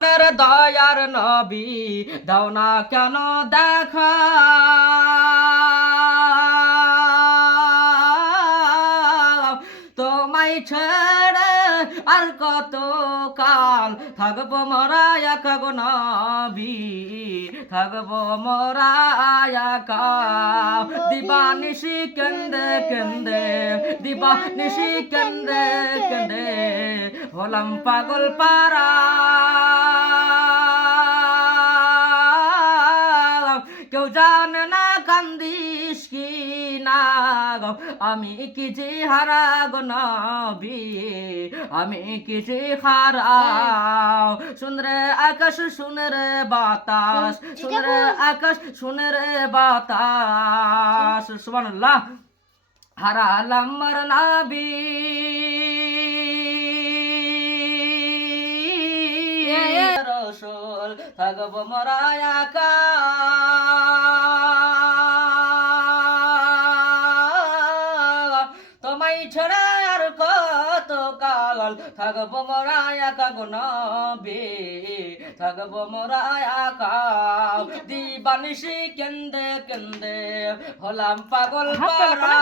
দয়ার নবী দাও না কেন দেখা তোমায় ছেড়ে আর কত কাল থাকবো মোরা একা গো নবী থাকবো মোরা একা দিবানিশি কেন্দে কেন্দে দিবানিশি কেন্দে কেন্দে হলাম পাগল পারা কেউ জানে না কান্দিস কি না গো আমি কি যে হারা গো নবী আমি কি যে হারাও শুনরে আকাশ শুনরে বাতাস শুনরে আকাশ শুনরে বাতাস সুবহানাল্লাহ হারালাম মার নবী রসুল থাকবো মোরা একা তোমায় ছেড়ে আর কত কাল থাকবো মোরা একা গো নবী থাকবো মোরা একা দিবানিশি কেন্দে কেন্দে হলাম পাগল পারা